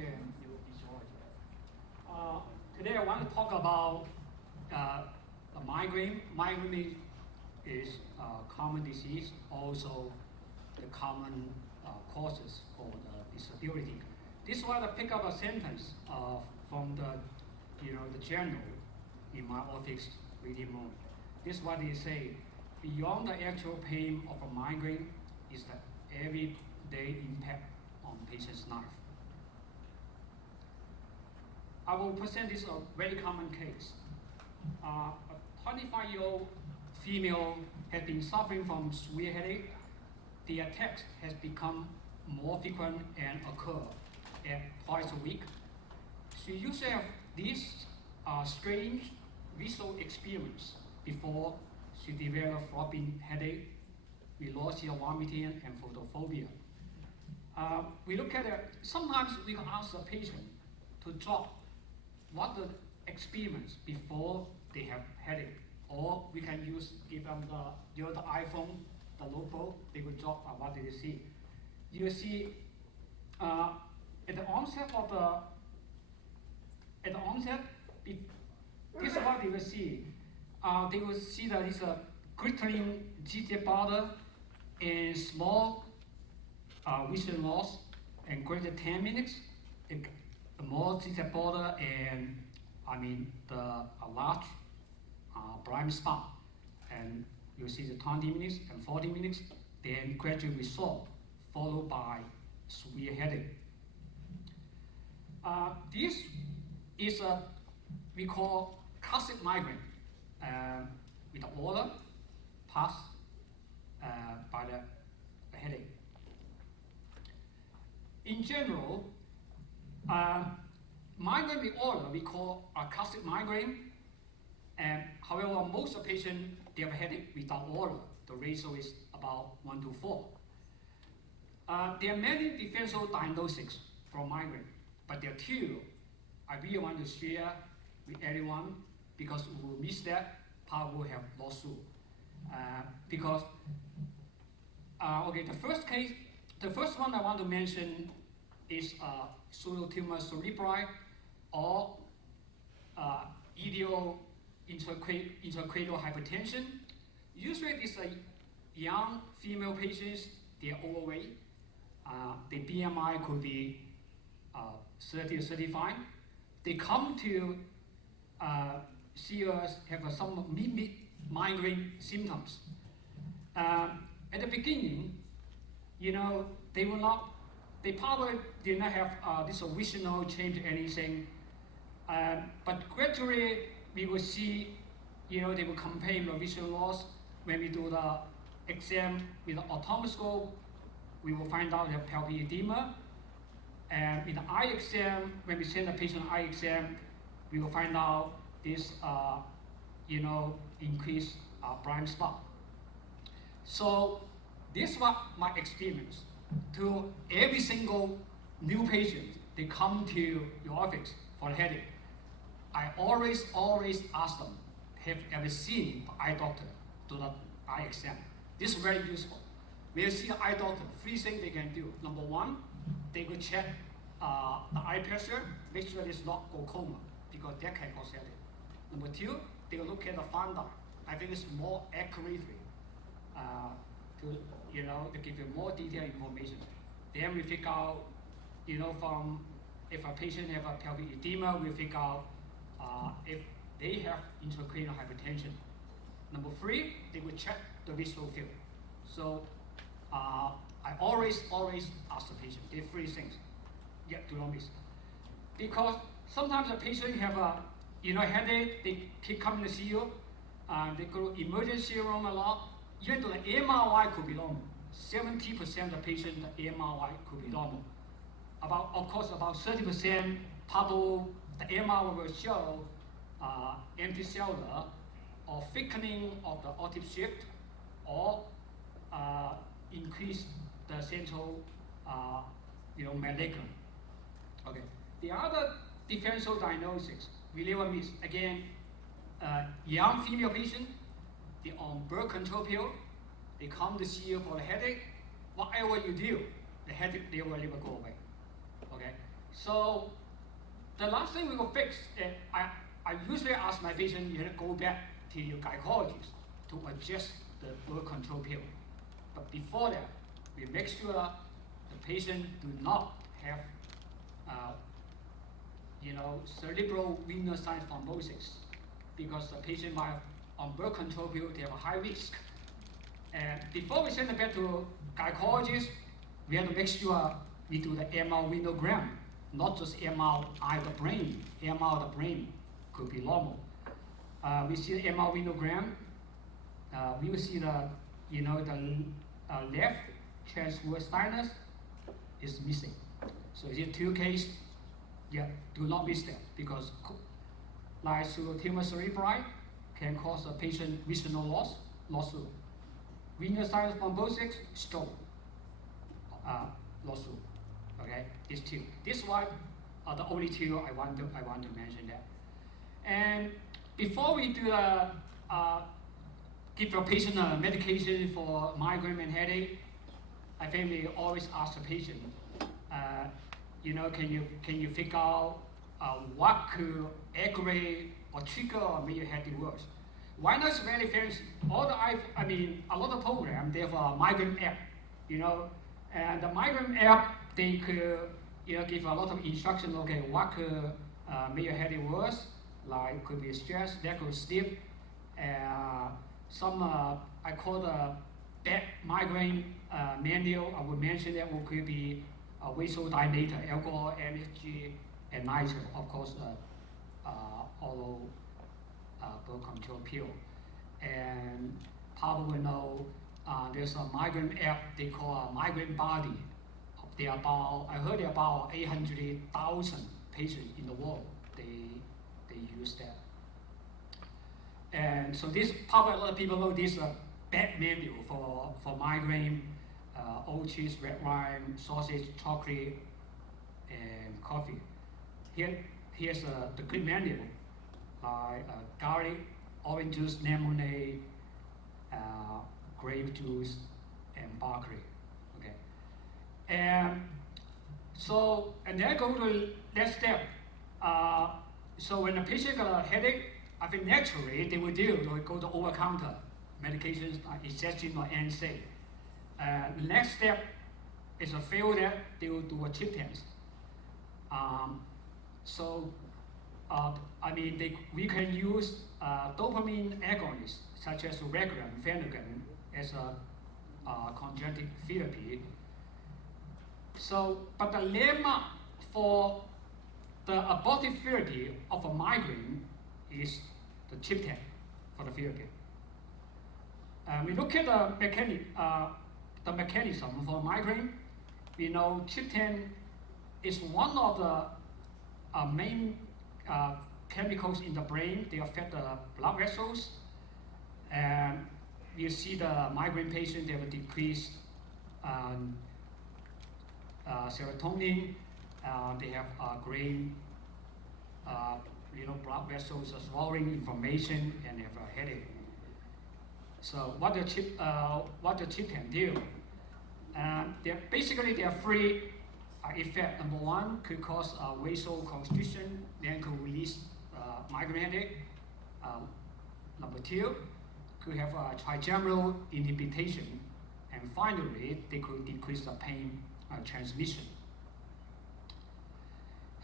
and neurophysiology. Today I want to talk about the migraine. Migraine is a common disease, also the common causes for the disability. This is why I pick up a sentence from the journal in my office reading room. This is what they say: beyond the actual pain of a migraine is the everyday impact on patient's life. I will present this a very common case. A 25-year-old female has been suffering from severe headache. The attacks has become more frequent and occur twice a week. She used to have this strange visual experience before she developed throbbing headache, with nausea, vomiting, and photophobia. We look at it. Sometimes we can ask the patient to drop what the experience before they have headache, or we can give them the iPhone, the notebook. They will drop what they see. You see, at the onset, this is what they will see. They will see that it's a glittering GT border and small vision loss, and greater 10 minutes. The more GT border and a large blind spot, and you see the 20 minutes and 40 minutes, then gradually resolve, followed by severe headache. This is we call classic migraine, with the order passed by the headache. In general, migraine with order we call a classic migraine. And however, most of the patients they have a headache without order. The ratio is about 1 to 4. There are many differential diagnoses for migraine, but there are two I really want to share with everyone, because we will miss that, probably will have lawsuit. Because the first one I want to mention is pseudotumor cerebri, or idiopathic intracranial hypertension. Usually these are young female patients. They're overweight. The BMI could be 30 or 35. They come to see us, have some migraine symptoms. At the beginning, they probably did not have this visual change or anything. But gradually, we will see, they will complain of visual loss. When we do the exam with the ophthalmoscope, we will find out they have pelvic edema. And with the eye exam, when we send the patient eye exam, we will find out this, increased blind spot. So this was my experience. To every single new patient, they come to your office for a headache. I always ask them, have you ever seen the eye doctor do the eye exam? This is very useful. When you see the eye doctor, 3 things they can do. Number 1, they will check the eye pressure, make sure it's not glaucoma, because that can cause headache. Number 2, they will look at the fundus. I think it's more accurately to give you more detailed information. Then we figure out, from if a patient have a pelvic edema, we figure out if they have intracranial hypertension. Number 3, they will check the visual field. So I always ask the patient, there are 3 things. Yeah, do not miss. Because sometimes the patient have a headache, they keep coming to see you, they go to emergency room a lot. Even though the MRI could be normal, 70% of the patient, the MRI could be normal. About 30% probably the MRI will show empty cellular or thickening of the optic shift, or increase the central malignant. Okay. The other differential diagnosis we never miss. Again, young female patient, they're on birth control pill, they come to see you for the headache. Whatever you do, the headache they will never go away. Okay. So the last thing we will fix, I usually ask my patient, go back to your gynecologist to adjust the birth control pill. But before that, we make sure the patient do not have, cerebral venous sinus thrombosis, because the patient might have, on birth control pill, they have a high risk. And before we send them back to gynecologist, we have to make sure we do the MR venogram, not just MR of the brain. MR of the brain could be normal. We see the MR venogram. We will see the left transverse sinus is missing. So is it 2 case? Yeah, do not miss that, because lysotumor cerebri can cause a patient visional loss, lawsuit. Venous sinus thrombosis, stroke, lawsuit. Okay, these 2. This one are the only 2 I want to mention that. And before we do give a patient a medication for migraine and headache, I think we always ask the patient, can you figure out what could aggravate or trigger or make your headache worse? Why not? It's very fancy. A lot of programs, they have a migraine app, and the migraine app, they could, give a lot of instruction. Okay, what could make your headache worse? Like could be stress, lack of sleep, some I call the bad migraine manual. I would mention that one could be vasodilator, alcohol, MSG, and nitro. Of course, oral birth control pill. And probably know there's a migraine app they call a Migraine Body. I heard there are about 800,000 patients in the world. They use that. And so this, probably a lot of people know this bad menu for migraine, oat cheese, red wine, sausage, chocolate, and coffee. Here's the good menu, like garlic, orange juice, lemonade, grape juice, and broccoli. Okay, and then go to next step. So when the patient got a headache, I think naturally they will go to over-counter medications like Excedrin or NSAID. The next step is a fail that they will do a chip test. We can use dopamine agonists such as Regram, Phenergan as a conjunctive therapy. But the lemma for the abortive therapy of a migraine is the chip test for the therapy. We look at the mechanism for migraine. We know tryptophan is one of the main chemicals in the brain. They affect the blood vessels. And you see the migraine patient, they have a decreased serotonin. They have grain, blood vessels, swelling, inflammation, and they have a headache. So what the tryptophan do? There are 3 effects. Number 1 could cause vasoconstriction, then could release migraine headache. Number 2 could have a trigeminal inhibition, and finally they could decrease the pain transmission.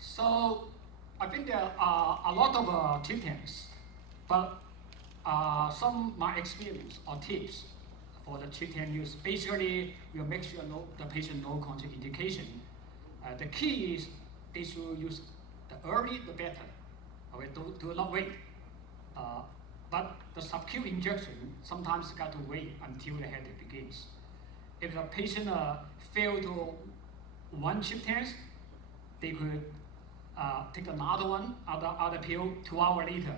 So I think there are a lot of tryptophans, but some my experience or tips for the tryptophan use. Basically, we'll make sure the patient no contraindication. The key is they should use the early the better. Okay, do not wait. But the sub-Q injection sometimes got to wait until the headache begins. If the patient failed to 1 tryptophan, they could take another one, other pill 2 hours later.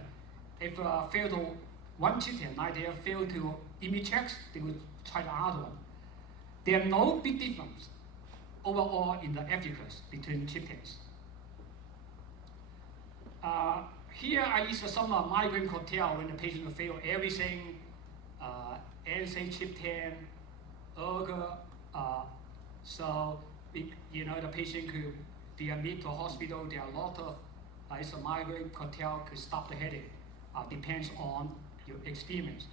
If failed to 1 tryptophan, like they failed to Imitrex, they would try the other one. There are no big difference overall in the efficacy between tryptophans. Here I list some migraine cocktail when the patient failed everything, NSAID, tryptophan, ergot. The patient could they admit to hospital. There are a lot of it's a migraine, could tell, could stop the headache. Depends on your experience.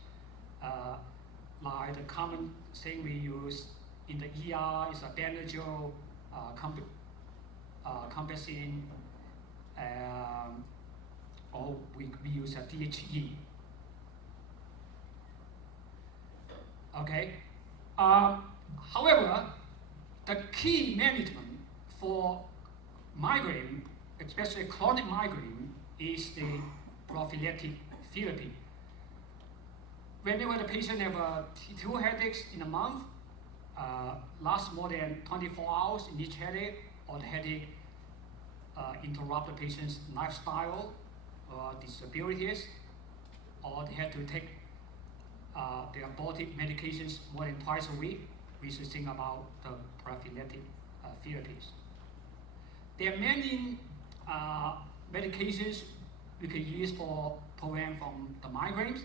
Like the common thing we use in the ER is a Benadryl, Compasine, or we use a DHE. Okay. However, the key management for migraine, especially chronic migraine, is the prophylactic therapy. Whenever the patient have 2 headaches in a month, lasts more than 24 hours in each headache, or the headache interrupt the patient's lifestyle or disabilities, or they have to take the abortive medications more than twice a week, we should think about the prophylactic therapies. There are many medications we can use for prevent from the migraines.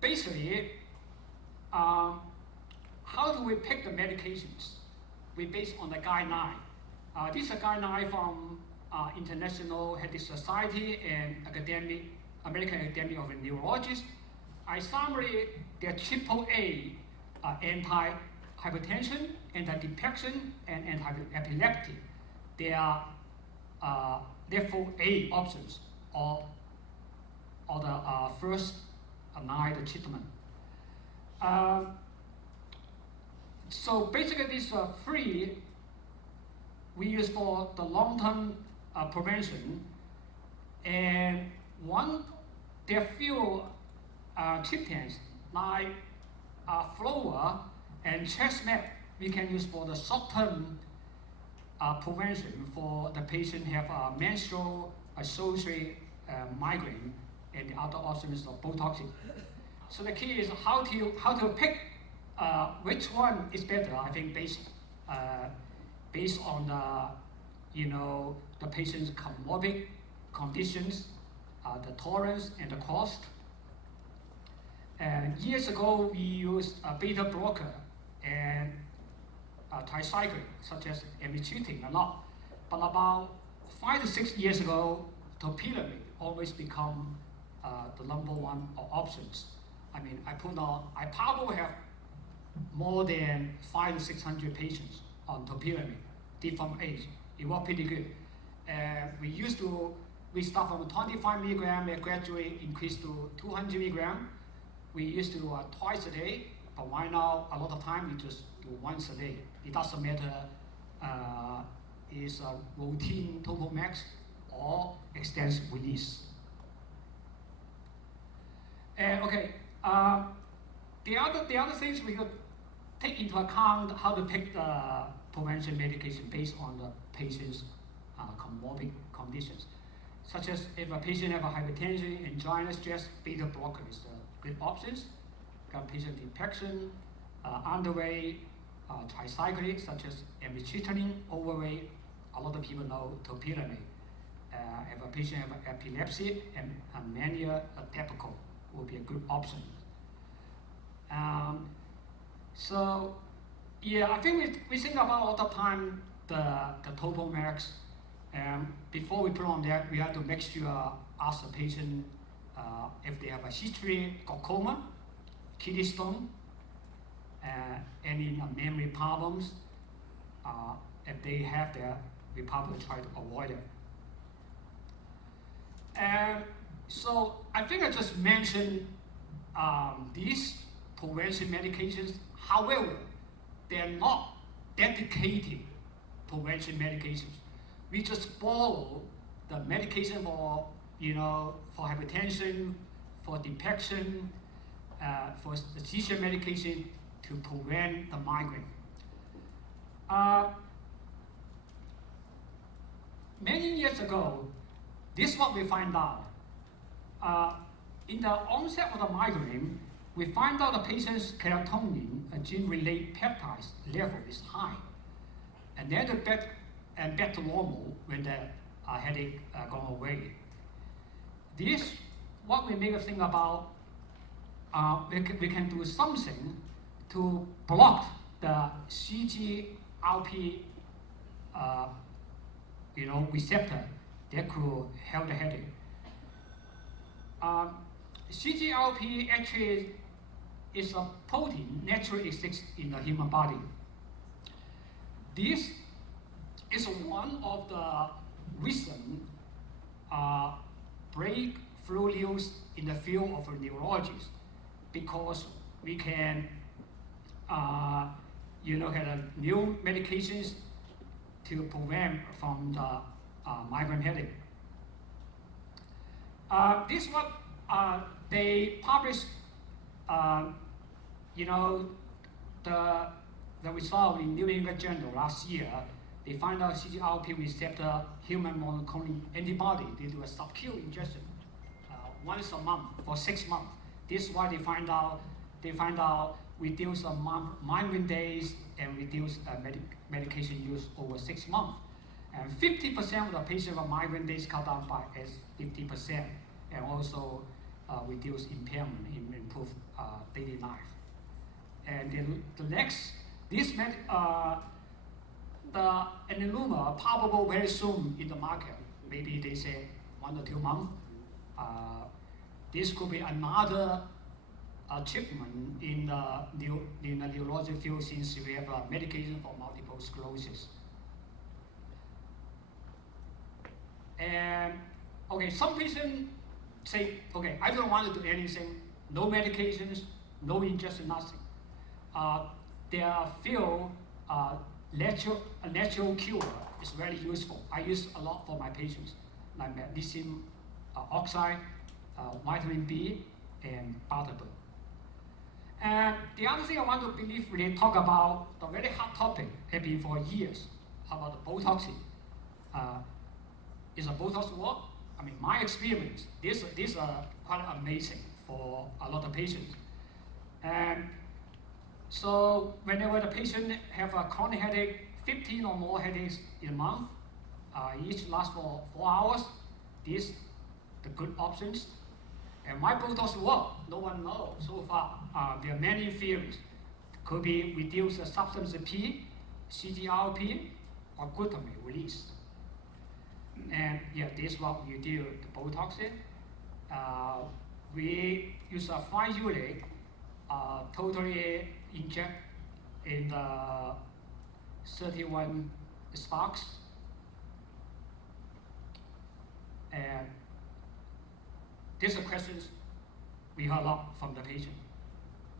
Basically, how do we pick the medications? We base on the guideline. This is a guideline from International Headache Society and American Academy of Neurologists. I summary their AAA anti-hypertension, anti-depression, and anti-epileptic. They are therefore A options, or the first line treatment. So basically, these 3 we use for the long-term prevention, and there are few treatments like Flower and Chestnut we can use for the short-term prevention for the patient have menstrual associated migraine, and the other option is the Botox. So the key is how to pick which one is better. I think based on the patient's comorbid conditions, the tolerance, and the cost. And years ago, we used a beta blocker and tricyclic, such as amitriptyline, a lot. But about 5 to 6 years ago, topiramate always become the #1 options. I mean, I probably have more than 500 to 600 patients on topiramate, different age. It was pretty good. We start from 25 milligram and gradually increase to 200 milligram. We used to do twice a day, but why now a lot of time we just do once a day. It doesn't matter is a routine total max or extensive release. And okay, the other things we could take into account how to pick the prevention medication based on the patient's comorbid conditions, such as if a patient have a hypertension, angina, stress, beta blocker is good options. Got patient depression, underweight, tricyclic, such as amitriptyline, overweight. A lot of people know topiramate. If a patient have epilepsy and mania, typical will be a good option. So yeah, I think we think about all the time the total max. Before we put on that, we have to make sure ask the patient if they have a history glaucoma, kidney stone, any memory problems. If they have that, we probably try to avoid it. So I think I just mentioned these prevention medications. However, they're not dedicated prevention medications. We just follow the medication for hypertension, for depression, for the seizure medication to prevent the migraine. Many years ago, this is what we find out. In the onset of the migraine, we find out the patient's serotonin, a gene-related peptide level, is high, and then back to normal when the headache gone away. This, what we make us think about, we can do something to block the CGRP receptor that could help the headache. CGRP actually is a protein naturally exists in the human body. This is one of the recent breakthrough news in the field of neurology, because we can have new medications to prevent from the migraine headache. This what they published, the result in New England Journal last year. They find out CGRP receptor human monoclonal antibody. They do a sub-Q injection once a month for 6 months. This is why they find out reduce migraine days and reduce medication use over 6 months. And 50% of the patients with migraine days cut down by 50%, and also reduce impairment and improve daily life. And then the next, the aniluma probable very soon in the market. Maybe they say 1 or 2 months. This could be another treatment in the neurology field, since we have a medication for multiple sclerosis. And okay, some patients say, okay, I don't want to do anything, no medications, no injection, nothing. There are few a natural cure is very useful. I use a lot for my patients, like magnesium oxide, vitamin B, and butterbean. And the other thing I want to briefly talk about, the very hot topic, have been for years, how about the Botox? Is a Botox work? I mean, my experience, this are quite amazing for a lot of patients. And so whenever the patient have a chronic headache, 15 or more headaches in a month, each lasts for 4 hours, these the good options. And my Botox work, no one knows so far. There are many theories. Could be reduce the substance P, CGRP, or glutamate release. And yeah, this is what we do the Botox in. We use a 5 unit, totally inject in the 31 spots. And these are questions we heard a lot from the patient.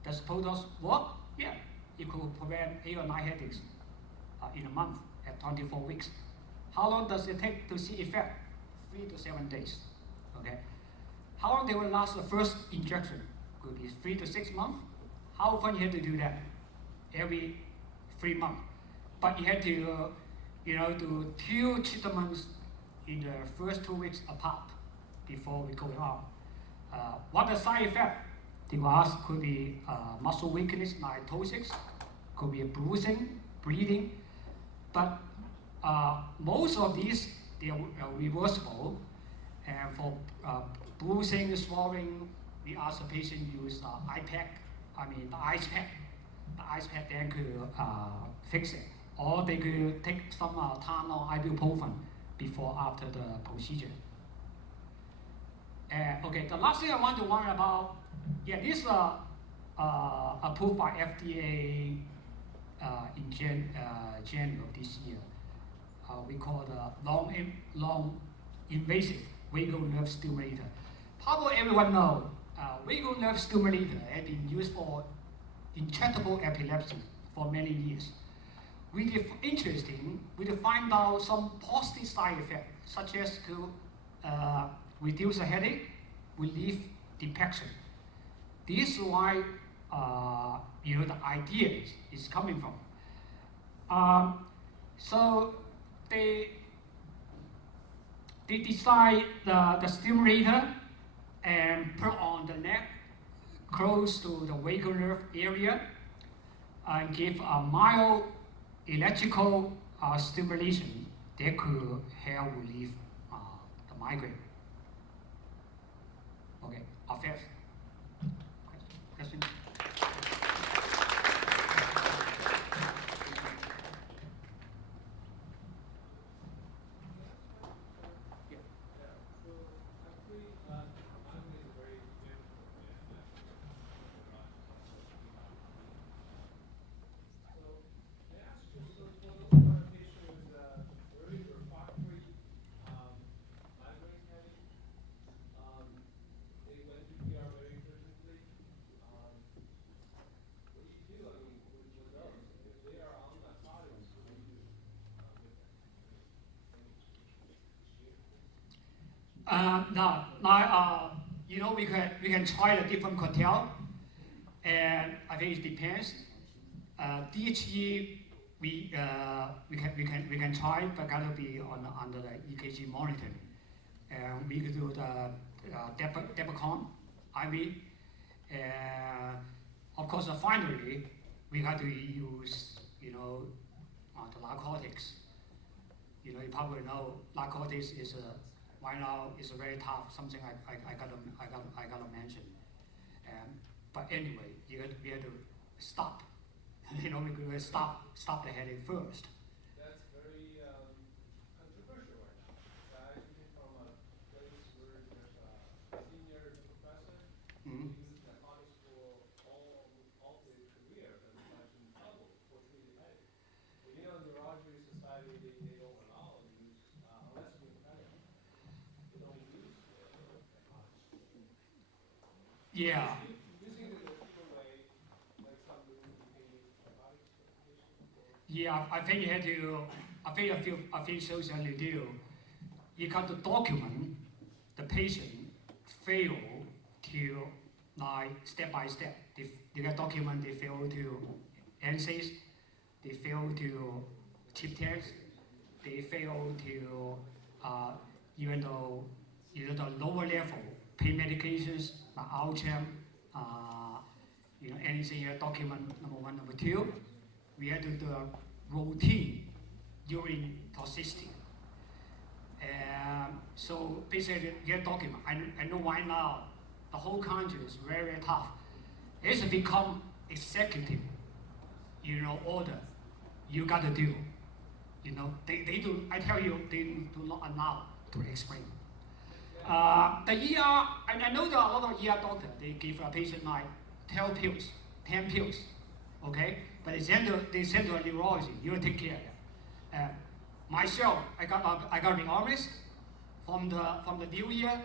Does Botox work? Yeah, it could prevent 8 or 9 headaches in a month at 24 weeks. How long does it take to see effect? 3 to 7 days. Okay. How long they will last the first injection? Could be 3 to 6 months. How often you have to do that? Every 3 months. But you have to, do 2 treatments in the first 2 weeks apart before we go on. What the side effect? They will ask could be muscle weakness, mitosis, could be bruising, bleeding, but most of these they are reversible. And for bruising, swelling, we ask the patient use the ice pack. The ice pack then could fix it, or they could take some Tylenol, ibuprofen before after the procedure. Okay, the last thing I want to warn about, this is approved by FDA in January of this year. We call the long invasive vagal nerve stimulator. Probably everyone knows vagal nerve stimulator has been used for intractable epilepsy for many years. We find out some positive side effects, such as to reduce the headache, relieve depression. This is why the idea is coming from. So they design the stimulator and put on the neck close to the vagal nerve area and give a mild electrical stimulation that could help relieve the migraine. Okay, affairs. Question? Now, you know, we can try the different cocktail, and I think it depends. DHE we can try, but gotta be under the EKG monitoring, and we could do the Depacon IV, and of course finally we got to use the narcotics. You know, you probably know narcotics is right now is very tough. Something I gotta mention. But anyway, we have to stop. You know, we could stop the headache first. That's very controversial right now. I came from a place where there's a senior professor who used narcotics for all his career and has been trouble for treating headache. But you know, neurology society they don't allow use unless you're medical. They don't use narcotics. Yeah. Yeah, I think you have to. I think socially do. You got to document the patient fail to like step by step. You got to document they fail to NSAIDs, they fail to chip test, they fail to even though the lower level pain medications like Ultram, anything here document number one, number two. We had to do a routine during toxicity. So basically, get document. I know right now the whole country is very, very tough. It's become executive, order. You got to do. They do. I tell you, they do not allow to explain. The ER, and I know there are a lot of ER doctors. They give a patient like 12 pills, 10 pills, okay? But they send to a neurology. You will take care of it. Myself, I got be honest. From the new year,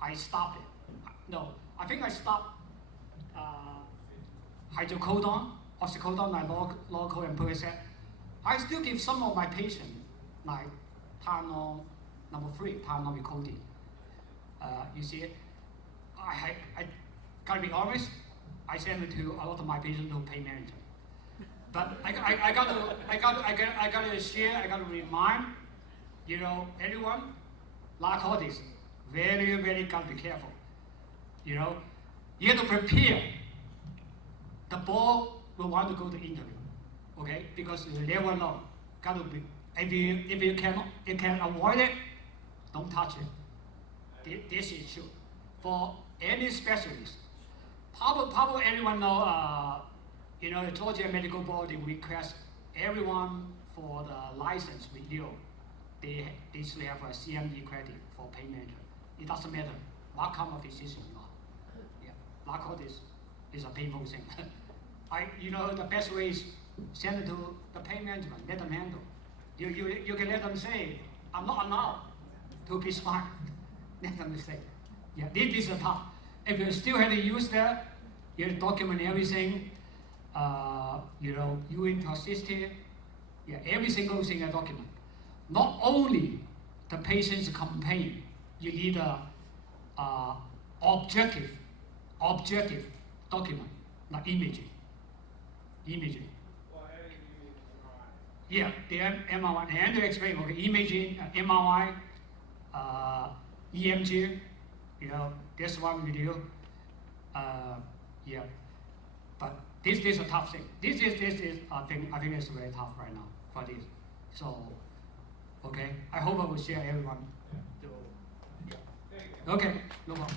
I stopped it. No, I think I stopped hydrocodone, oxycodone, like local and Percocet. I still give some of my patients like Tylenol number 3, Tylenol with codeine. You see, I gotta be honest. I send it to a lot of my patients to pain management. But I gotta share. I gotta remind, everyone, narcotics, very, very gotta be careful. You have to prepare. The ball will want to go to interview, okay? Because you never know. Gotta be. If you can avoid it, don't touch it. This is true. For any specialist, probably everyone know. The Georgia Medical Board they request everyone for the license renewal. They should have a CME credit for pain management. It doesn't matter what kind of physician you are. Yeah, narcotics is a painful thing. The best way is send it to the pain management. Let them handle. You can let them say, I'm not allowed to prescribe. Let them say, yeah, this is tough. If you still have to use that, you document everything. Urine toxicity, yeah, every single thing I document. Not only the patient's complaint, you need a objective document, like imaging. Yeah, the MRI, and to explain, okay, imaging, MRI, EMG, that's what we do. Yeah, but this is a tough thing. This is I think it's very tough right now for this. So, okay, I hope I will share everyone. Yeah. Okay, no problem.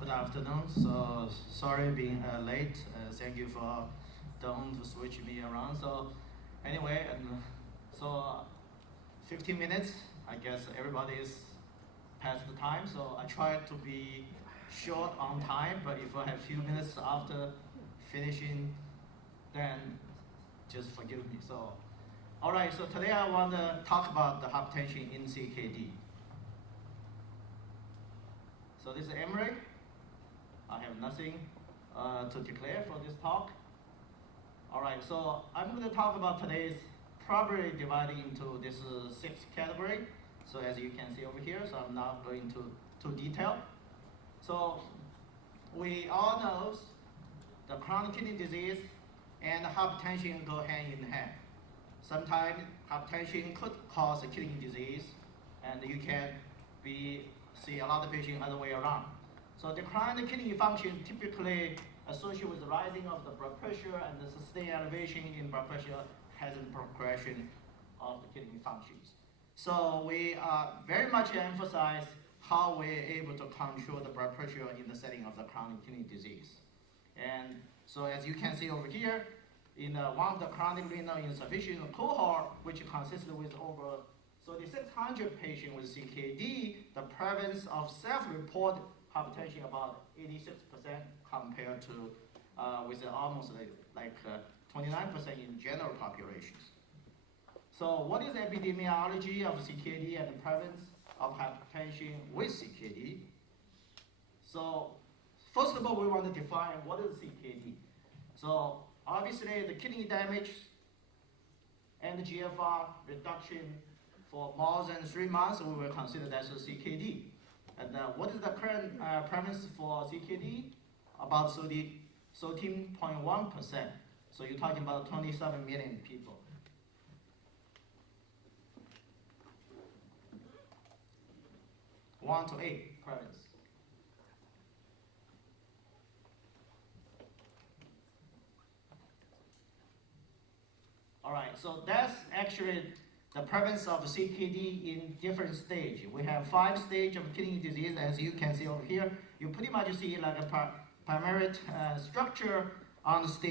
Good afternoon. So sorry being late. Thank you for Don to switch me around. So anyway, so 15 minutes. I guess everybody is past the time. So I try to be short on time. But if I have few minutes after finishing, then just forgive me. So all right. So today I want to talk about the hypertension in CKD. So this is Emery. I have nothing to declare for this talk. All right, so I'm going to talk about today's probably divided into this 6 category. So as you can see over here, so I'm not going to detail. So we all know the chronic kidney disease and hypertension go hand in hand. Sometimes hypertension could cause a kidney disease, and you can see a lot of patients other way around. So decline in kidney function typically associated with the rising of the blood pressure, and the sustained elevation in blood pressure has a progression of the kidney functions. So we very much emphasize how we're able to control the blood pressure in the setting of the chronic kidney disease. And so as you can see over here, in one of the chronic renal insufficiency cohort, which consisted with over 3,600 patients with CKD, the prevalence of self-reported hypertension about 86% compared to with almost like 29% in general populations. So what is the epidemiology of CKD and the prevalence of hypertension with CKD? So first of all, we want to define what is CKD. So obviously the kidney damage and the GFR reduction for more than 3 months, we will consider that as CKD. And what is the current prevalence for CKD? About 13.1%. So you're talking about 27 million people. One to 8 prevalence. All right, so that's actually the prevalence of CKD in different stages. We have 5 stages of kidney disease, as you can see over here. You pretty much see like a primary structure on the stage.